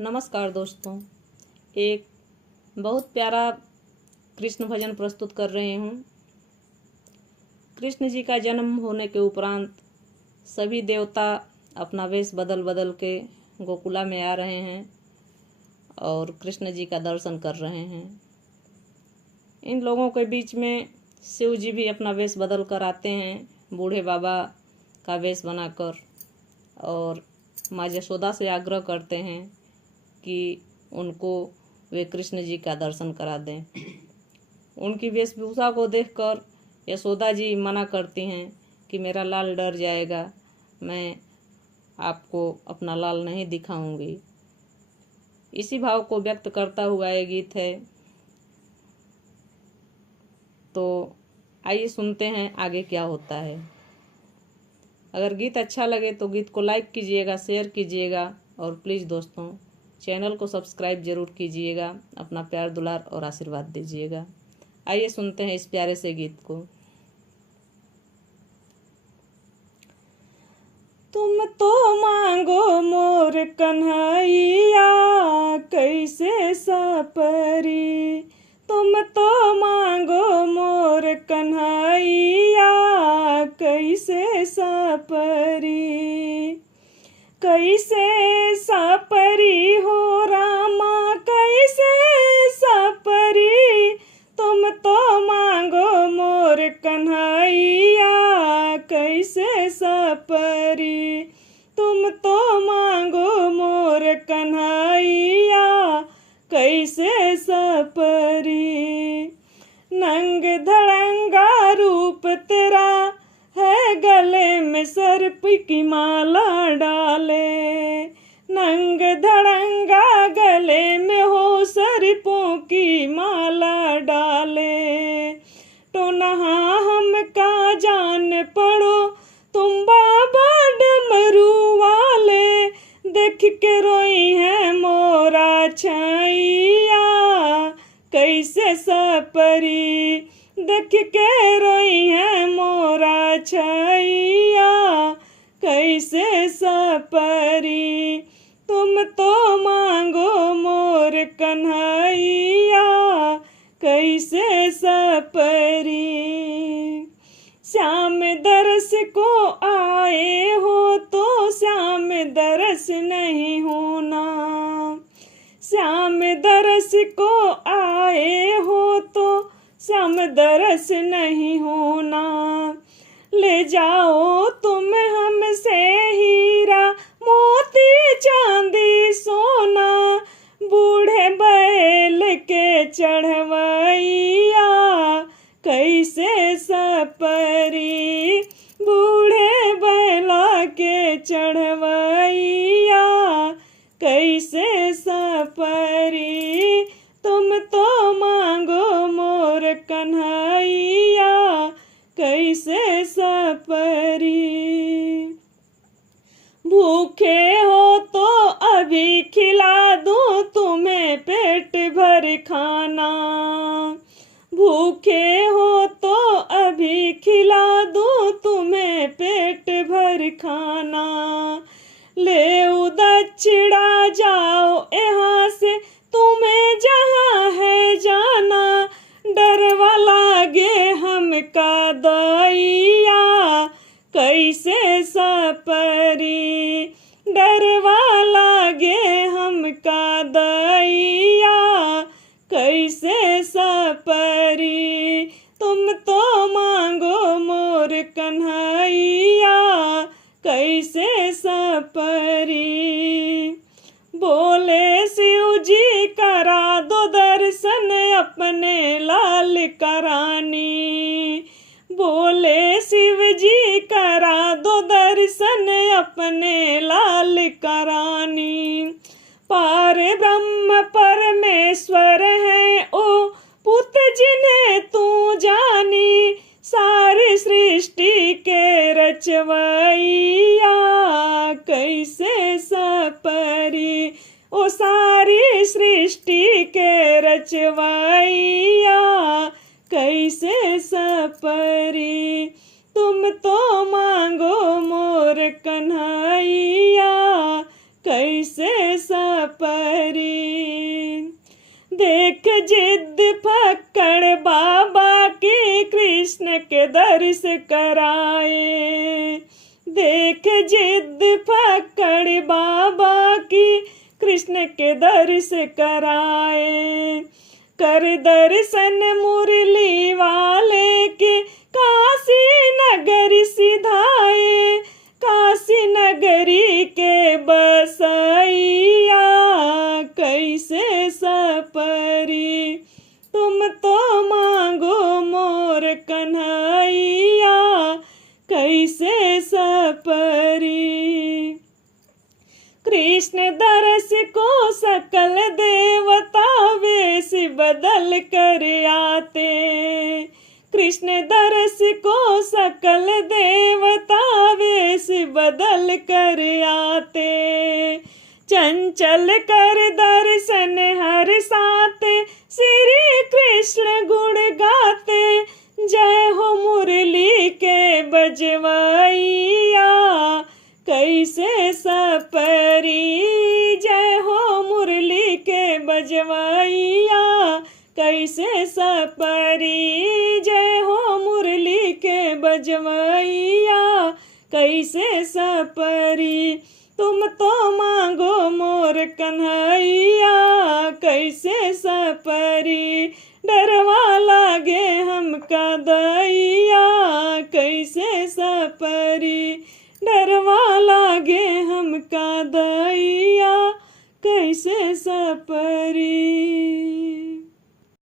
नमस्कार दोस्तों, एक बहुत प्यारा कृष्ण भजन प्रस्तुत कर रहे हूँ। कृष्ण जी का जन्म होने के उपरांत सभी देवता अपना वेश बदल बदल के गोकुला में आ रहे हैं और कृष्ण जी का दर्शन कर रहे हैं। इन लोगों के बीच में शिव जी भी अपना वेश बदल कर आते हैं, बूढ़े बाबा का वेश बनाकर, और माँ यशोदा से आग्रह करते हैं कि उनको वे कृष्ण जी का दर्शन करा दें। उनकी वेशभूषा को देखकर यशोदा जी मना करती हैं कि मेरा लाल डर जाएगा, मैं आपको अपना लाल नहीं दिखाऊंगी। इसी भाव को व्यक्त करता हुआ ये गीत है। तो आइए सुनते हैं आगे क्या होता है। अगर गीत अच्छा लगे तो गीत को लाइक कीजिएगा, शेयर कीजिएगा और प्लीज़ दोस्तों चैनल को सब्सक्राइब जरूर कीजिएगा। अपना प्यार दुलार और आशीर्वाद दीजिएगा। आइए सुनते हैं इस प्यारे से गीत को। तुम तो मांगो मोर कन्हैया कैसे सपरी, तुम तो मांगो मोर कन्हैया कैसे सपरी, कैसे सपरी हो रामा कैसे सपरी, तुम तो मांगो मोर कन्हैया कैसे सपरी, तुम तो मांगो मोर कन्हैया कैसे सपरी। नंग धड़ंगा रूप तेरा है, गले में सर्प की माला डाले, नंग धड़ंगा गले में हो सर्पों की माला डाले। तो नहा हम का जान पड़ो तुम बाबा डमरू वाले, देख के रोई है मोरा छैया कैसे सपरी, देख के रोई है मोरा छैया कैसे सपरी, तुम तो मांगो मोर कन्हैया कैसे सपरी। श्याम दरस को आए हो तो श्याम दरस नहीं होना, श्याम दरस को आए हो तो श्याम दरस नहीं होना। ले जाओ तुम हमसे हीरा मोती चांदी सोना, बूढ़े बैल के चढ़वैया कैसे सपरी, बूढ़े बैला के चढ़वैया कैसे सपरी, तुम तो मांगो मोर कन्हैया कैसे सपरी। भूखे हो तो अभी खिला दूं तुम्हें पेट भर खाना, भूखे हो तो अभी खिला दूं तुम्हें पेट भर खाना। ले दक्षिणा जाओ यहाँ से तुम्हें जहाँ है जाना, डरवा लागे हमका दैया कैसे सपरी, डरवा लागे हमका दैया कैसे सपरी, तुम तो मांगो मोर कन्हैया कैसे सपरी। बोले शिव जी करा दो दर्शन अपने लाल करानी, बोले शिव जी करा दो दर्शन अपने लाल करानी। पार ब्रह्म परमेश्वर है ओ पुत जिन्हें तू जानी, सारी सृष्टि के रचवैया कैसे सपरी, ओ सारी सृष्टि के रचवैया कैसे सपरी, तुम तो मांगो मोर कन्हैया कैसे सपर कराए। देख जिद पकड़ बाबा की कृष्ण के दर्श कराए। कर दर्शन मुरली वाले के काशी नगर सिधाए। काशी नगरी के बसैया कैसे सपरी। तुम तो मांगो मोर कन्हैया कैसे सपरी। कृष्ण दरस को सकल देवता वेश बदल कर आते। कृष्ण दरस को सकल देवता वेश बदल कर आते। चंचल कर दर्शन हर साते श्री कृष्ण गुण गाते। जय हो मुरली के बजवैया कैसे सपरी। जय हो मुरली के बजवैया कैसे सपरी। जय हो मुरली के बजवैया कैसे सपरी। तुम तो मांगो मोर कन्हैया कैसे सपरी। डरवा लागे हमका दैया कैसे सपरी। डरवा लागे हमका दैया कैसे सपरी।